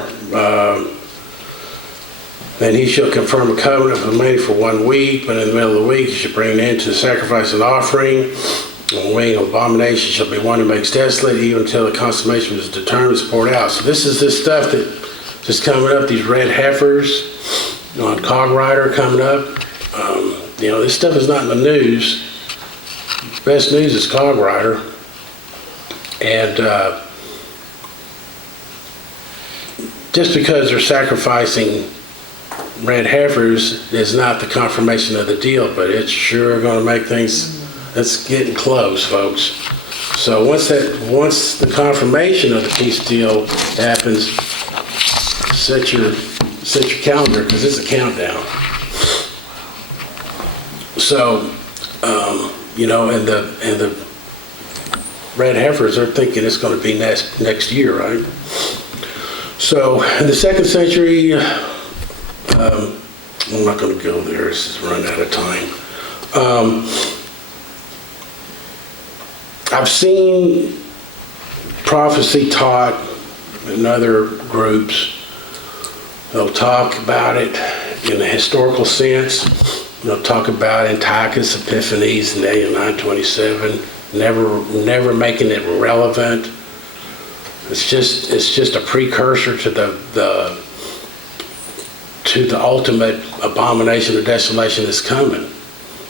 Then he shall confirm a covenant with many for 1 week, but in the middle of the week he shall bring an end to the sacrifice and offering. The wing of abomination shall be one who makes desolate, even until the consummation is determined, is poured out. So this is this stuff that just coming up, these red heifers on Cog Rider coming up. This stuff is not in the news. Best news is Cog Rider. And just because they're sacrificing red heifers is not the confirmation of the deal, but it's sure going to make things, it's getting close, folks. So once the confirmation of the peace deal happens, set your calendar, because it's a countdown. So, and the red heifers are thinking it's going to be next year, right? So in the 2nd century, I'm not going to go there. This is run out of time. I've seen prophecy taught in other groups. They'll talk about it in a historical sense. They'll talk about Antiochus Epiphanes in Daniel 9:27, never making it relevant. It's just a precursor to the ultimate abomination of desolation that's coming.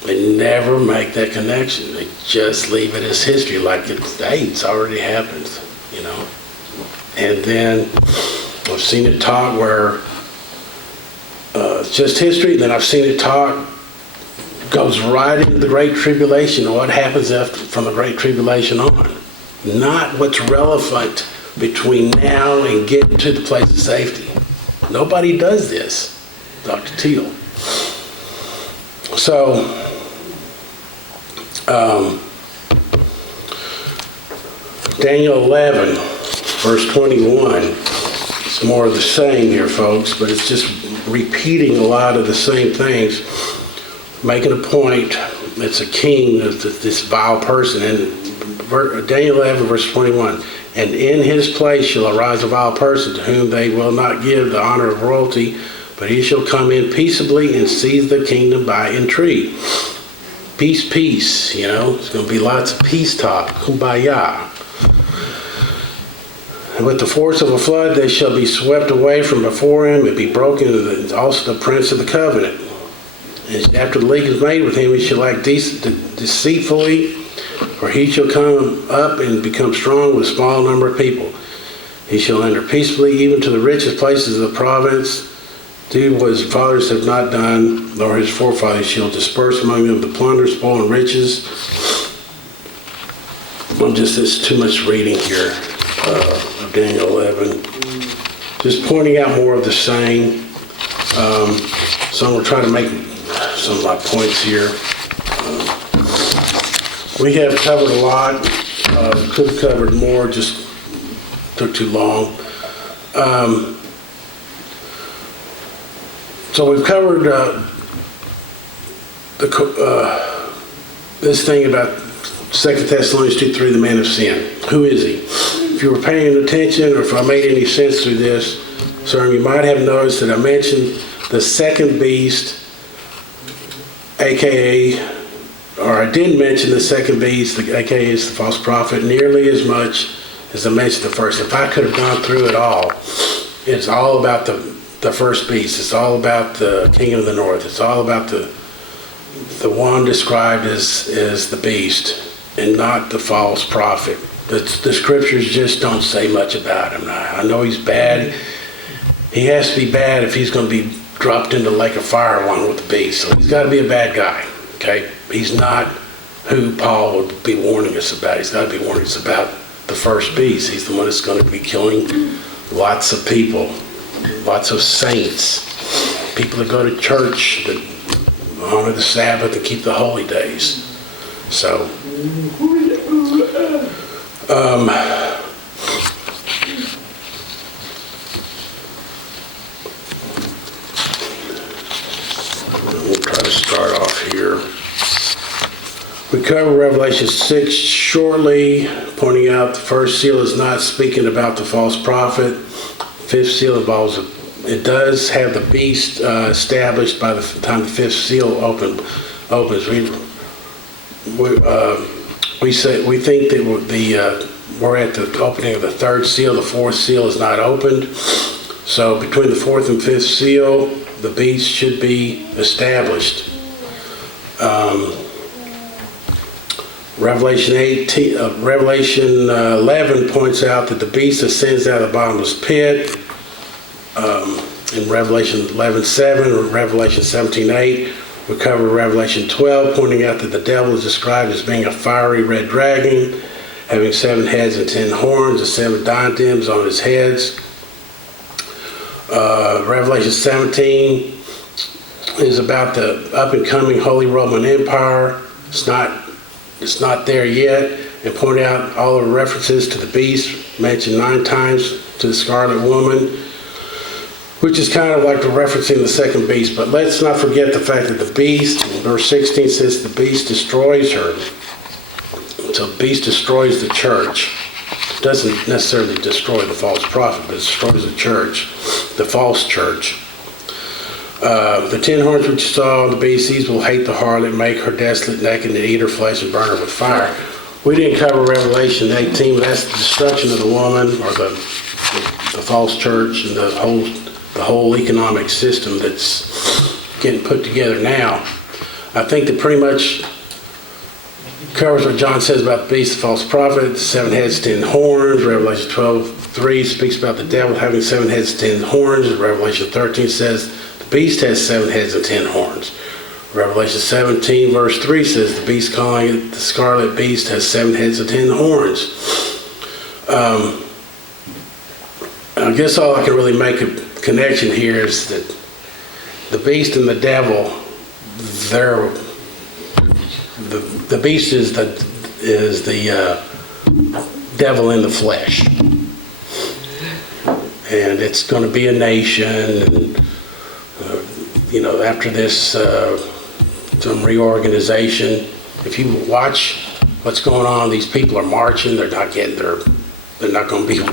They never make that connection. They just leave it as history, like it's already happened, And then I've seen it taught where it's just history. Then I've seen it taught goes right into the Great Tribulation and what happens from the Great Tribulation on. Not what's relevant between now and getting to the place of safety. Nobody does this, Dr. Teal. So, Daniel 11, verse 21. It's more of the same here, folks, but it's just repeating a lot of the same things, making a point. It's a king, this vile person. And Daniel 11, verse 21. And in his place shall arise a vile person, to whom they will not give the honor of royalty, but he shall come in peaceably and seize the kingdom by entreaty. Peace, peace, It's going to be lots of peace talk. Kumbaya. And with the force of a flood they shall be swept away from before him and be broken, and also the prince of the covenant. And after the league is made with him, he shall act deceitfully, For he shall come up and become strong with a small number of people. He shall enter peaceably even to the richest places of the province, do what his fathers have not done, nor his forefathers. Shall disperse among them the plunder, spoil, and riches. It's too much reading here of Daniel 11. Just pointing out more of the same. So I'm going to try to make some of my points here. We have covered a lot. Could have covered more, just took too long. So we've covered this thing about 2 Thessalonians 2:3, the man of sin. Who is he? If you were paying attention, or if I made any sense through this sermon, you might have noticed that I mentioned the second beast, aka, or I did mention the second beast, aka is the false prophet, nearly as much as I mentioned the first. If I could have gone through it all, it's all about the first beast. It's all about the king of the north. It's all about the one described as the beast, and not the false prophet. The scriptures just don't say much about him. I know he's bad. He has to be bad if he's going to be dropped into the lake of fire along with the beast. So he's got to be a bad guy. Okay, he's not who Paul would be warning us about. He's got to be warning us about the first beast. He's the one that's going to be killing lots of people, lots of saints, people that go to church, that honor the Sabbath and keep the holy days. So, we'll try to start off here. We cover Revelation 6 shortly, pointing out the first seal is not speaking about the false prophet. Fifth seal involves it does have the beast established by the time the fifth seal opens. We think that we're at the opening of the third seal. The fourth seal is not opened. So between the fourth and fifth seal, the beast should be established. Revelation 11 points out that the beast ascends out of the bottomless pit. In Revelation 11:7 or Revelation 17:8, we cover Revelation 12, pointing out that the devil is described as being a fiery red dragon, having 7 heads and 10 horns, and 7 diadems on his heads. Revelation 17 is about the up-and-coming Holy Roman Empire. It's not there yet, and point out all the references to the beast, mentioned 9 times to the Scarlet Woman, which is kind of like referencing the second beast. But let's not forget the fact that the beast, verse 16 says the beast destroys her. So the beast destroys the church. It doesn't necessarily destroy the false prophet, but it destroys the church, the false church. The 10 horns which you saw on the beast, these will hate the harlot, make her desolate, naked, and eat her flesh and burn her with fire. We didn't cover Revelation 18, but that's the destruction of the woman, or the false church, and the whole economic system that's getting put together now. I think that pretty much covers what John says about the beast, the false prophet, 7 heads, 10 horns. Revelation 12:3 speaks about the devil having 7 heads, 10 horns. Revelation 13 says the beast has 7 heads and 10 horns. Revelation 17 verse 3 says the beast, calling it the scarlet beast, has 7 heads and 10 horns. I guess all I can really make a connection here is that the beast and the devil, the beast is the devil in the flesh, and it's going to be a nation, and after this some reorganization. If you watch what's going on, these people are marching. They're not going to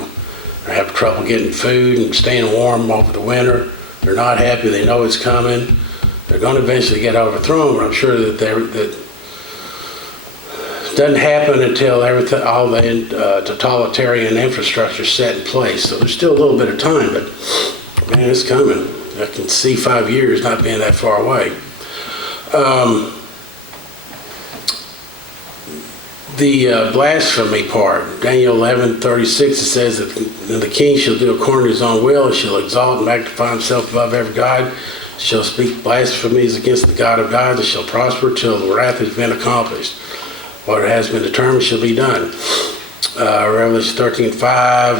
have trouble getting food and staying warm over the winter. They're not happy. They know it's coming. They're going to eventually get overthrown, but I'm sure that it doesn't happen until all the totalitarian infrastructure is set in place. So there's still a little bit of time, but man, it's coming. I can see 5 years not being that far away. The blasphemy part, Daniel 11:36, it says that the king shall do according to his own will, and shall exalt and magnify himself above every god, shall speak blasphemies against the God of gods, and shall prosper till the wrath has been accomplished. What has been determined shall be done. Revelation 13:5,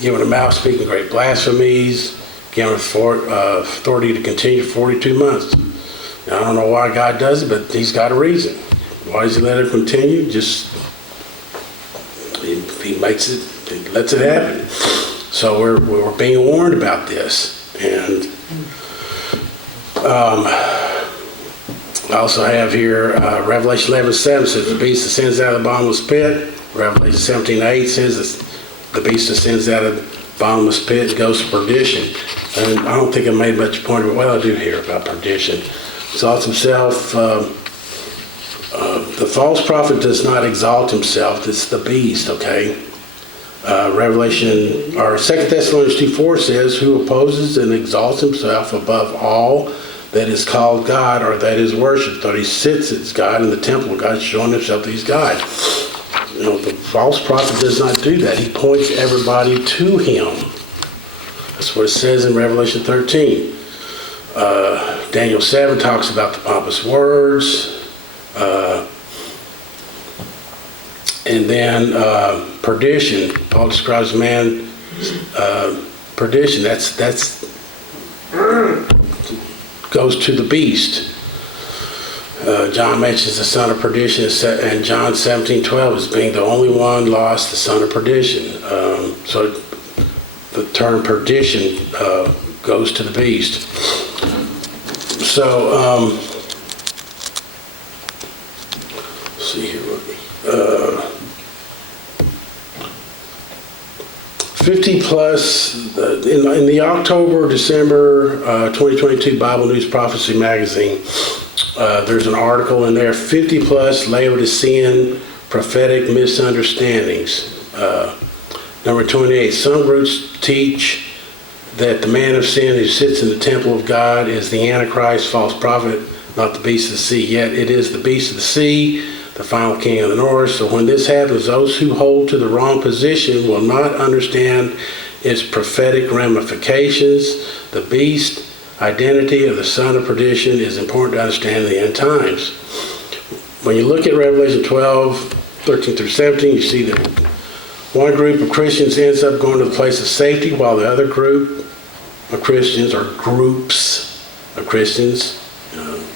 given a mouth speaking great blasphemies, given authority to continue 42 months. Now, I don't know why God does it, but he's got a reason. Why does he let it continue? Just, he makes it, he lets it happen. So we're being warned about this. And I also have here Revelation 11:7 says the beast ascends out of the bottomless pit. Revelation 17:8 says the beast ascends out of the bottomless pit and goes to perdition. And I don't think I made much point of it. Well, I do hear about perdition. Exalts himself. The false prophet does not exalt himself. It's the beast, okay? Revelation, or 2 Thessalonians 2:4 says, who opposes and exalts himself above all that is called God or that is worshipped, that he sits as God in the temple of God, showing himself that he's God. You know, the false prophet does not do that. He points everybody to him. That's what it says in Revelation 13. Daniel 7 talks about the pompous words. And then perdition. Paul describes man perdition. That's goes to the beast. John mentions the son of perdition, and John 17:12 as being the only one lost, the son of perdition. So the term perdition goes to the beast. So let's see here. 50 plus, in the October-December 2022 Bible News Prophecy Magazine, there's an article in there, 50 plus Laodicean prophetic misunderstandings. Number 28, some groups teach that the man of sin who sits in the temple of God is the Antichrist, false prophet, not the beast of the sea. Yet it is the beast of the sea, the final king of the north. So when this happens, those who hold to the wrong position will not understand its prophetic ramifications. The beast identity of the son of perdition is important to understand in the end times. When you look at Revelation 12:13-17, you see that one group of Christians ends up going to the place of safety, while the other group of Christians, or groups of Christians,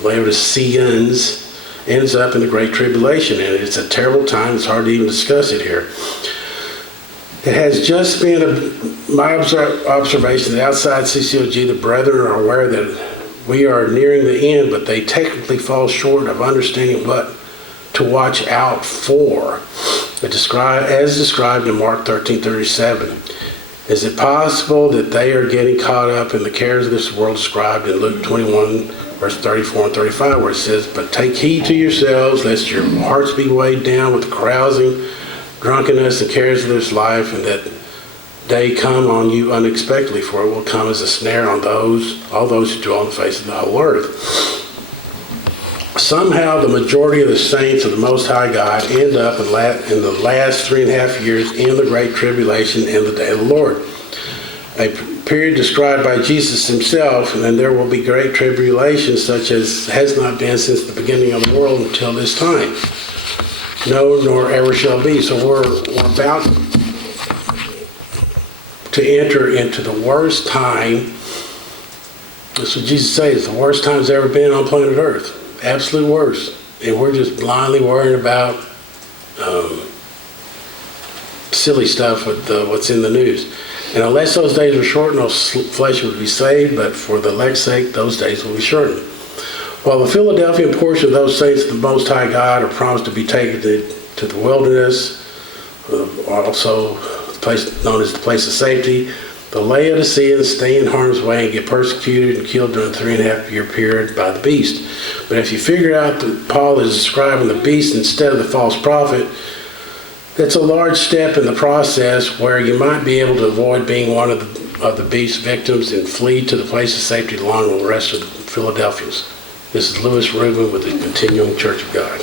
Laodiceans, ends up in the Great Tribulation, and it's a terrible time. It's hard to even discuss it here. It has just been my observation that outside CCOG, the brethren are aware that we are nearing the end, but they technically fall short of understanding what to watch out for, as described in Mark 13:37. Is it possible that they are getting caught up in the cares of this world described in Luke 21, verse 34 and 35, where it says, but take heed to yourselves, lest your hearts be weighed down with carousing, drunkenness, and cares of this life, and that day come on you unexpectedly, for it will come as a snare on all those who dwell on the face of the whole earth. Somehow the majority of the saints of the Most High God end up in the last 3.5 years in the Great Tribulation in the day of the Lord. A period described by Jesus himself, and then there will be great tribulation such as has not been since the beginning of the world until this time. No, nor ever shall be. So we're about to enter into the worst time. That's what Jesus says, the worst time's ever been on planet Earth. Absolute worst. And we're just blindly worrying about silly stuff with what's in the news. And unless those days were shortened, no flesh would be saved, but for the elect's sake, those days will be shortened. While the Philadelphian portion of those saints of the Most High God are promised to be taken to the wilderness, also the place known as the place of safety, the Laodiceans stay in harm's way and get persecuted and killed during the 3.5-year period by the beast. But if you figure out that Paul is describing the beast instead of the false prophet, that's a large step in the process where you might be able to avoid being one of the beast's victims and flee to the place of safety along with the rest of the Philadelphians. This is Rubin with the Continuing Church of God.